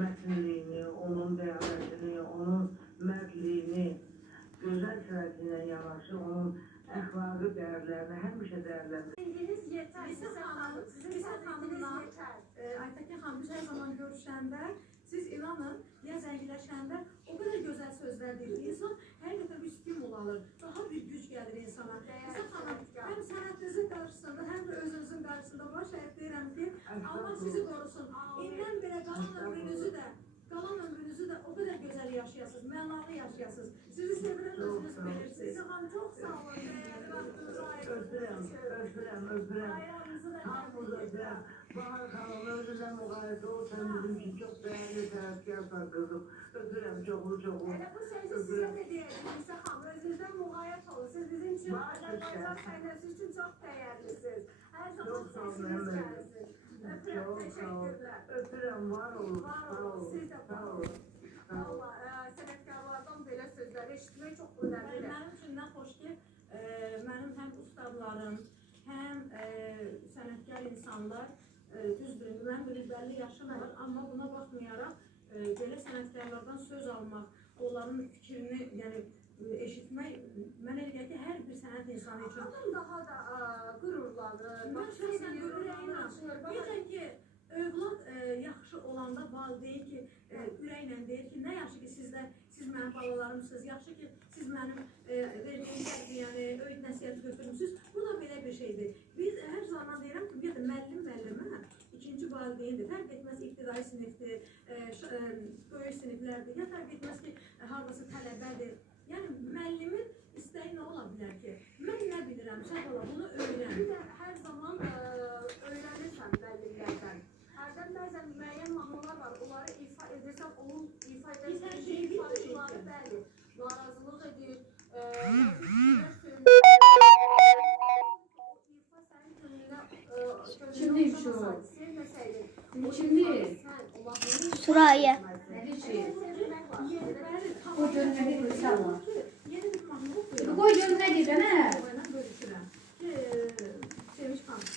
mətinliyini, onun dəvətini, onun mərdliyini, gözəl sənətinə yanaşı, onun əxlaqi dəyərlərini həmişə dəyərləndirir. İngiliz yetər, sizin xanımla, Aytəkin xanım, biz hər zaman görüşəndə, siz inanın, ya zəngiləşəndə o qədər gözəl sözlər deyir. İnsan həqiqətən bir stimul alır, daha bir güc gəlir insana. Aytəkin xanım, həm sənətinizin qarşısında, həm də özünüzün qarşısında baş əyib deyirəm ki, Allah sizi qorusun. İndən belə qalan ömrünüzü də o qədər gözəl yaşayasınız, mənalı yaşayasınız. Sizi sevirəm, özünüz bilirsiniz. Xanım, çox sağ olun, vaxtınızı ayırdınız. Öpürəm. Hamımız öpürəm. Bahar xanım, özünüzdən müqayisə ol, sən bizim üçün çox dəyərli sənətkarsan qızım. Öpürəm, çoxlu. Elə bu sözü sizə də deyəcəm, Nisa xanım, özünüzdən müqayisə olun. Siz bizim üçün, Azərbaycan səhnəsi üçün çox dəyərlisiniz. Hər zaman səsiniz gəlsin. Öpürəm, təşəkkürlər. Öpürəm, var olun. Var olun, siz də var olun. Valla, sənətkarlardan belə sözləri eşitmək çox önəmlidir. Mənim üçün nə xoş ki, mənim həm ustadlarım, həm sənətkar insanlar, düzdür, mənim bir 50 yaşım var, amma buna baxmayaraq, belə sənətkarlardan söz almaq, onların fikrini, yəni, eşitmək, mənə elə ki, hər bir sənət insanı üçün. Adam daha da qürurlanır, başqasına ürəyini açılır. Necə ki, övlad yaxşı olanda valideyn ki, ürəklə deyir ki, nə yaxşı ki, siz mənim balalarımsınız, yaxşı ki, siz mənim verdiyim yəni, öyüd nəsiyyəti götürmüsünüz. Bu da belə bir şeydir. Biz hər zaman deyirəm ki, bir də müəllimə ikinci valideyndir. Fərq etməz ibtidai sinifdir, böyük siniflərdir, ya fərq etməz ki, haradasa tələbədir. Yəni, müəllimin istəyi nə ola bilər ki? Mən nə bilirəm, Şəhbala, bunu öyrən. Bir də hər zaman öyrənirsən müəllimlərdən. Hərdən bəzən müəyyən mahnılar var, onları ifa edirsən, onun ifa edilən ifaçıları, bəli, narazılıq edir, Kimdir şu? Kimdir? Süraya. O gözünə bir sağla. Qoy gözünə gedənə. Sevinç xanım,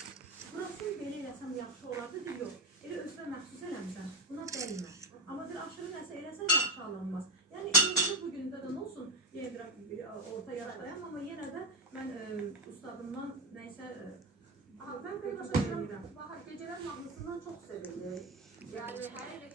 burasını belə eləsəm yaxşı olardı, deyir, yox. Elə özünə məxsus eləmişsən, buna dəymə. Amma deyir, aşırı nəsə eləsən yaxşı alınmaz. Yəni, indi bugündə də nə olsun, yenə bir orta yaşdayam, amma yenə də mən ustadımdan nəysə... Mən belə başa deyirəm, Bahar, gecələr mahnısından çox sevindim. Yəni, hər